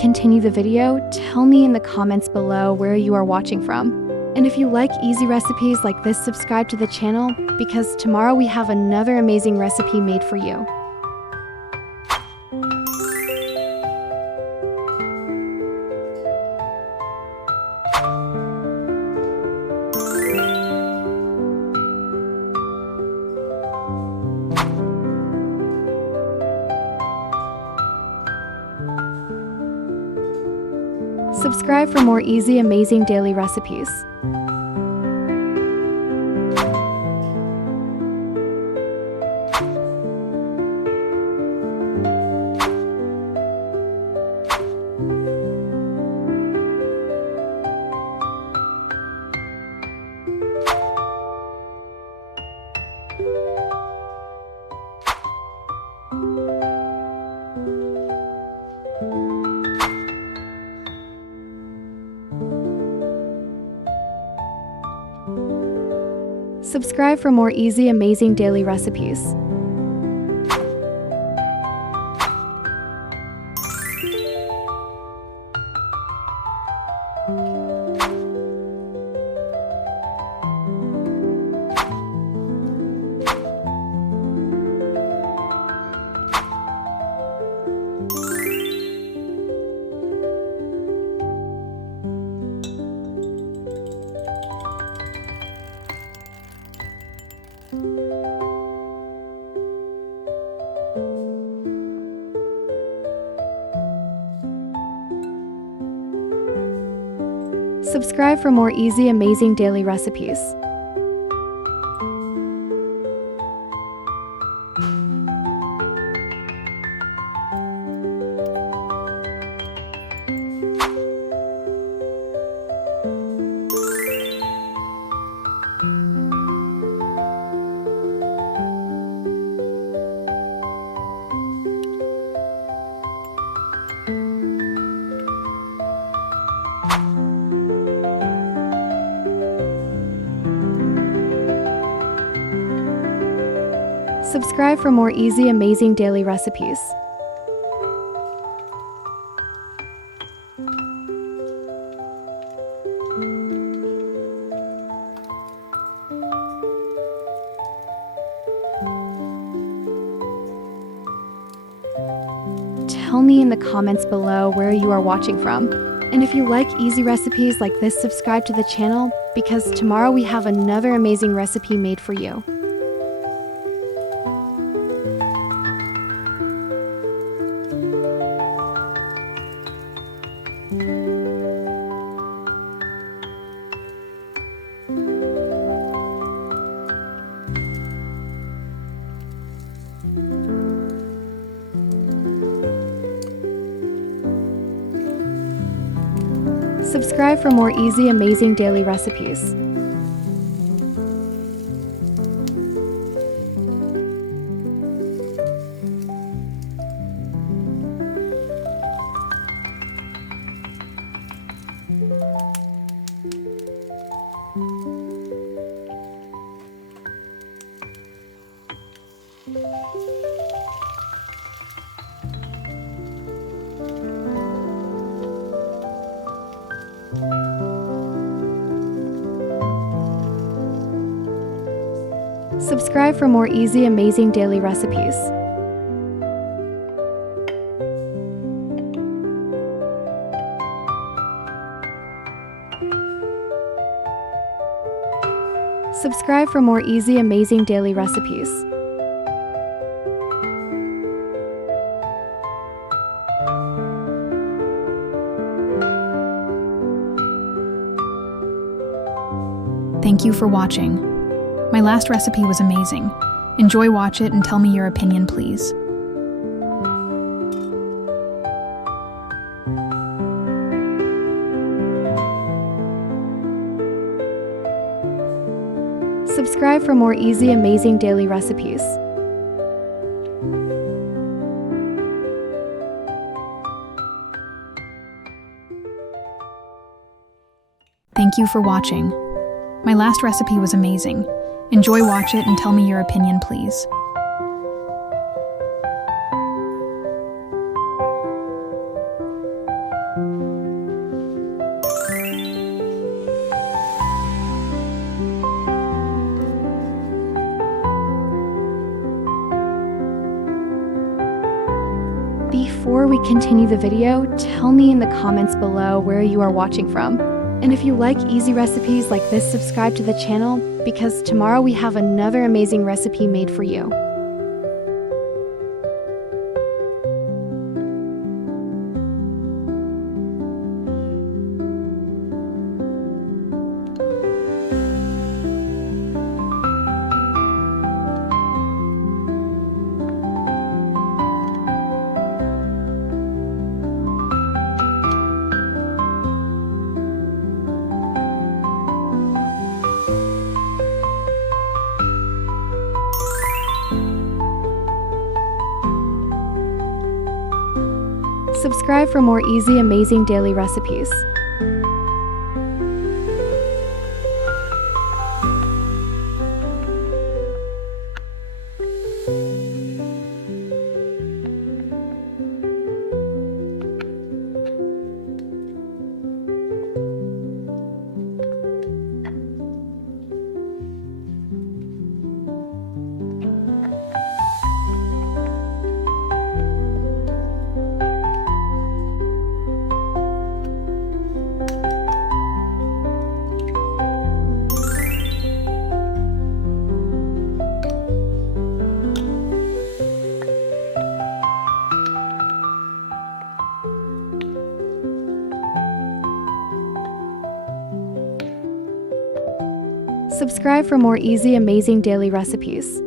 continue the video, tell me in the comments below where you are watching from. And if you like easy recipes like this, subscribe to the channel because tomorrow we have another amazing recipe made for you. Subscribe for more easy, amazing daily recipes. Subscribe for more easy, amazing daily recipes. Subscribe for more easy, amazing daily recipes. Subscribe for more easy, amazing daily recipes. Tell me in the comments below where you are watching from. And if you like easy recipes like this, subscribe to the channel because tomorrow we have another amazing recipe made for you. Subscribe for more easy, amazing daily recipes. Subscribe for more easy, amazing daily recipes. Subscribe for more easy, amazing daily recipes. Thank you for watching. My last recipe was amazing. Enjoy, watch it, and tell me your opinion, please. Subscribe for more easy, amazing daily recipes. Thank you for watching. My last recipe was amazing. Enjoy, watch it, and tell me your opinion, please. continue the video, tell me in the comments below where you are watching from. And if you like easy recipes like this, subscribe to the channel because tomorrow we have another amazing recipe made for you. Subscribe for more easy, amazing daily recipes. Subscribe for more easy, amazing daily recipes.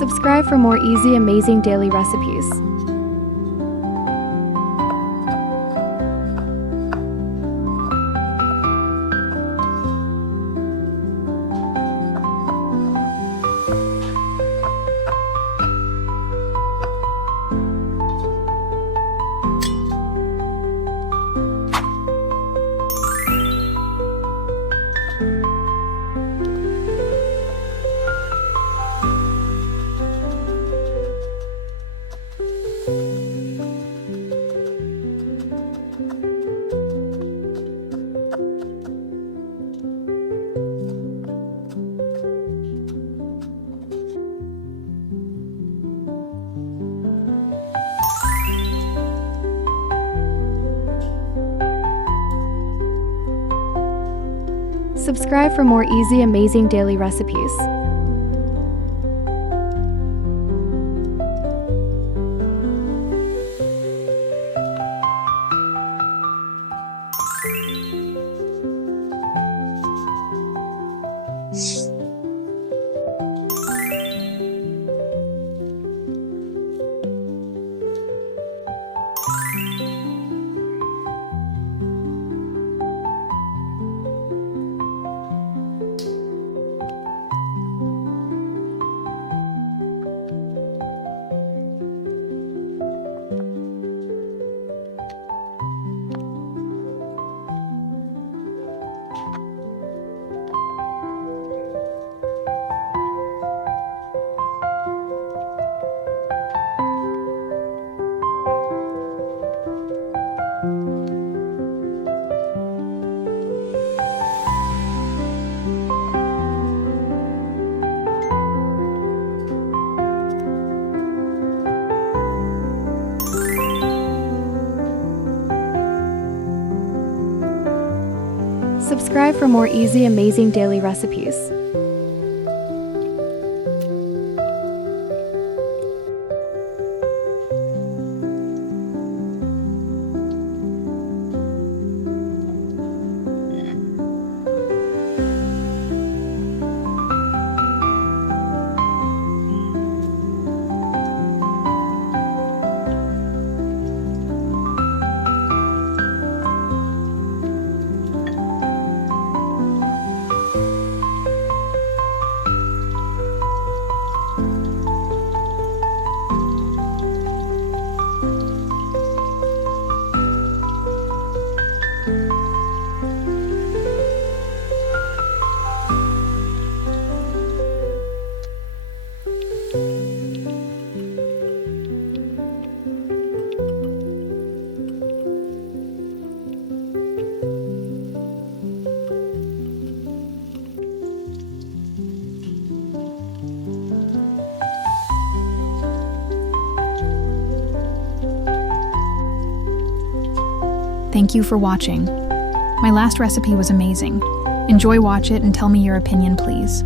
Subscribe for more easy, amazing daily recipes. Subscribe for more easy, amazing daily recipes. subscribe for more easy, amazing daily recipes. Thank you for watching. My last recipe was amazing. Enjoy, watch it, and tell me your opinion, please.